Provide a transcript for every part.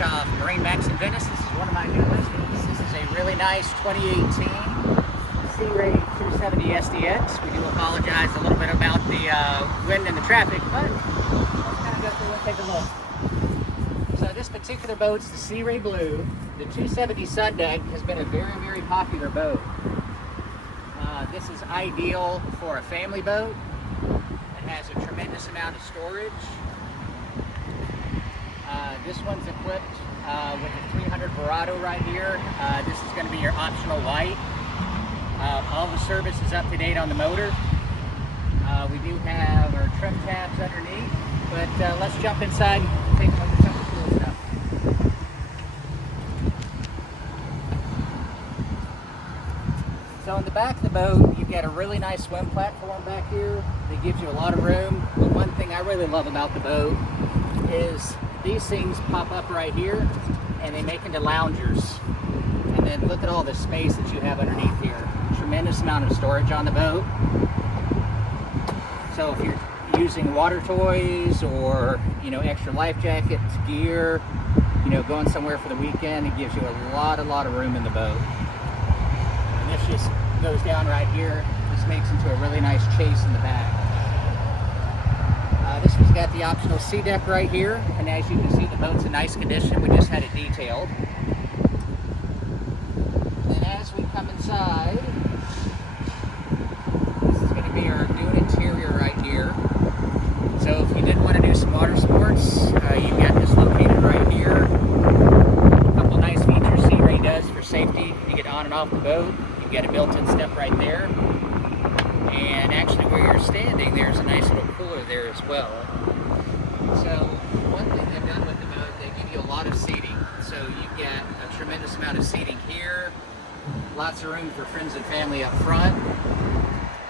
off Marinemax Venice. This is one of my new listings. This is a really nice 2018 Sea Ray 270 SDX. We do apologize a little bit about the wind and the traffic, but let's kind of go through and take a look. So this particular boat's the Sea Ray Blue. The 270 Sun Deck has been a very, very popular boat. This is ideal for a family boat. It has a tremendous amount of storage. This one's equipped with a 300 Verado right here. This is going to be your optional white. All the service is up to date on the motor. We do have our trim tabs underneath, but let's jump inside and take a look at some of the cool stuff. So in the back of the boat, you've got a really nice swim platform back here that gives you a lot of room. But one thing I really love about the boat is these things pop up right here and they make into loungers. And then look at all the space that you have underneath here. Tremendous amount of storage on the boat. So if you're using water toys or, you know, extra life jackets, gear, you know, going somewhere for the weekend, it gives you a lot of room in the boat. And this just goes down right here. This makes into a really nice chase in the back. This one's got the optional sea deck right here, and as you can see, the boat's in nice condition. We just had it detailed. And as we come inside, this is going to be our dune interior right here. So if you did want to do some water sports, you've got this located right here. A couple nice features Sea Ray does for safety. You get on and off the boat. You've got a built-in step right there. And actually where you're standing, there's a nice little cooler there as well. So one thing they've done with the boat, they give you a lot of seating. So you've got a tremendous amount of seating here, lots of room for friends and family up front.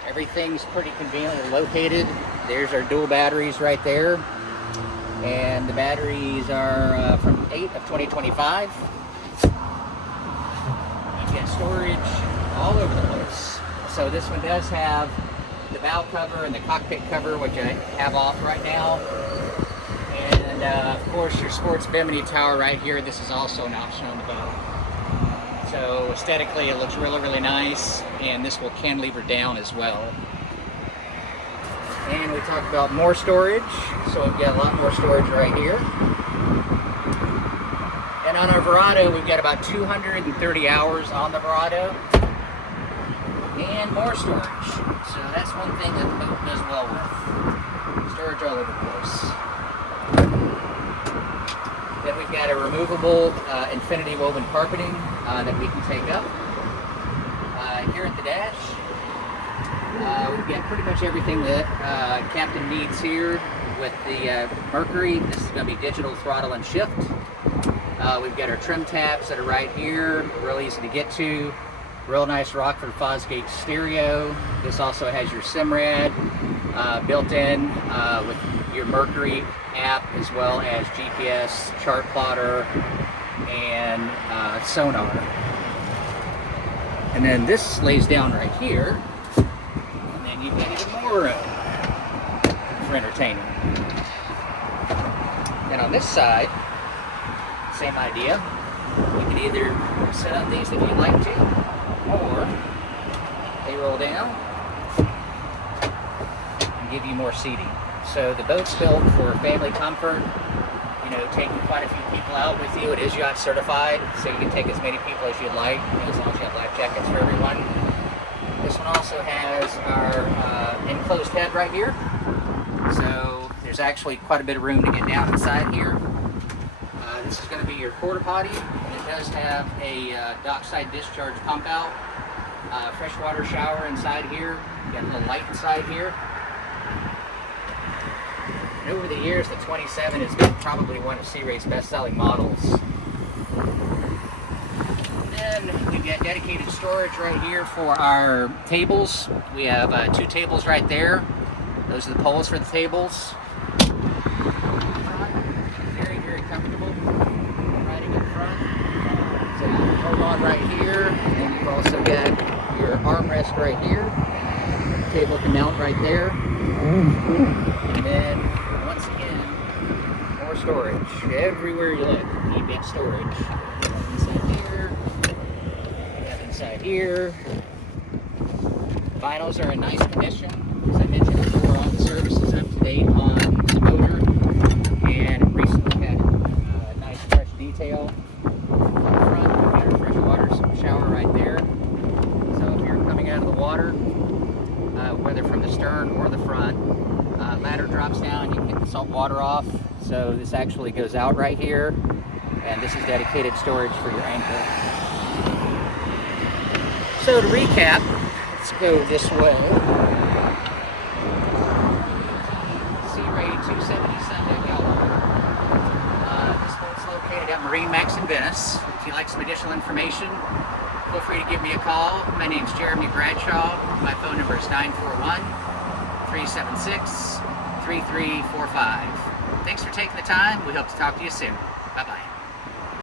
Everything's pretty conveniently located. There's our dual batteries right there. And the batteries are from 8 of 2025. You've got storage all over the place. So this one does have the bow cover and the cockpit cover, which I have off right now. And of course your sports bimini tower right here. This is also an option on the boat. So aesthetically it looks really nice, and this will cantilever down as well. And we talked about more storage, so we've got a lot more storage right here. And on our Verado, we've got about 230 hours on the Verado. And more storage. So that's one thing that the boat does well with. Storage all over the place. Then we've got a removable infinity woven carpeting that we can take up. Here at the dash, we've got pretty much everything that Captain needs here with the Mercury. This is going to be digital throttle and shift. We've got our trim tabs that are right here, real easy to get to. Real nice Rockford Fosgate stereo. This also has your SIMRAD built in with your Mercury app, as well as GPS, chart plotter, and sonar. And then this lays down right here, and then you've got even more room for entertaining. And on this side, same idea. You can either sit on these if you'd like to, or they roll down and give you more seating. So the boat's built for family comfort, you know, taking quite a few people out with you. It is yacht certified, so you can take as many people as you'd like, as long as you have life jackets for everyone. This one also has our enclosed head right here. So there's actually quite a bit of room to get down inside here. This is going to be your porta potty, and it does have a dockside discharge pump out, freshwater shower inside here. You got a little light inside here. And over the years, the 27 has been probably one of Sea Ray's best-selling models. And then we've got dedicated storage right here for our tables. We have 2 tables right there. Those are the poles for the tables. Very comfortable riding up front. So you can hold on right here, and then you've also got your armrest right here. The table can mount right there. And then once again, more storage. Everywhere you look, you've got storage. Inside here, inside here. Vinyls are in nice condition. As I mentioned before, all the service is up to date on the motor, and recently had a nice fresh detail up front. We've got our fresh water shower right there. So if you're coming out of the water, whether from the stern or the front, ladder drops down, you can get the salt water off. So this actually goes out right here, and this is dedicated storage for your anchor. So to recap, let's go this way. Sea Ray 270 Sundeck outboard. This boat's located at Marinemax in Venice. If you'd like some additional information, feel free to give me a call. My name's Jeremy Bradshaw. My phone number is 941-376-3345. Thanks for taking the time. We hope to talk to you soon.